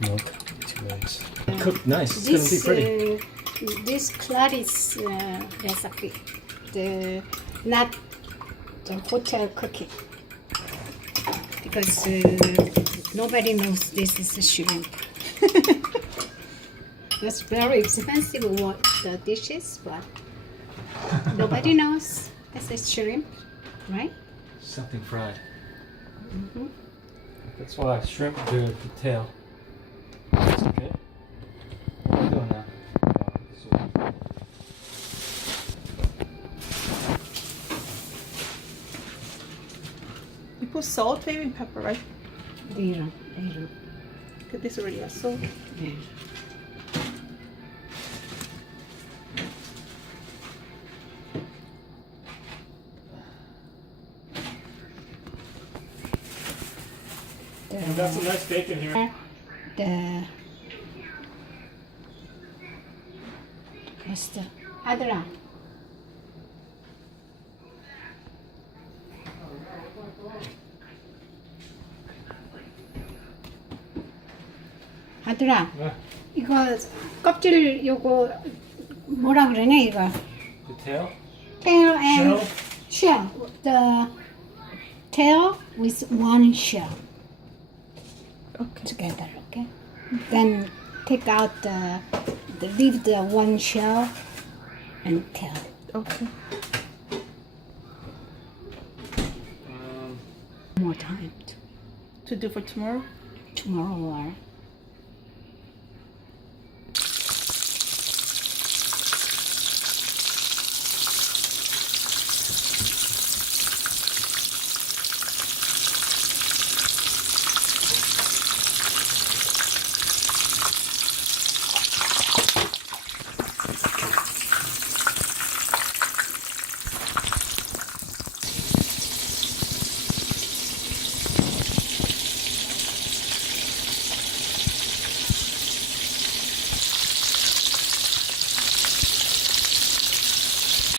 milk, 2 eggs. Cooked nice. It's gonna be pretty. This Clarice recipe, not the hotel cooking, because nobody knows this is a shrimp. It's very expensive what the dishes, but nobody knows this is shrimp, right? Something fried. Mm-hmm. That's why shrimp do the tail. That's okay. What are we doing now? You put salt, maybe, and pepper, right? Later. Because this already has salt. Yeah. We got some nice bacon here. What's the Adra? 아들아, 네. 이거 껍질 요거 뭐라 그러냐 이거? The tail? Tail and Shell? shell. The tail with one shell Okay. together, okay? Then take out leave the one shell and tail. Okay. More time To do for tomorrow? tomorrow or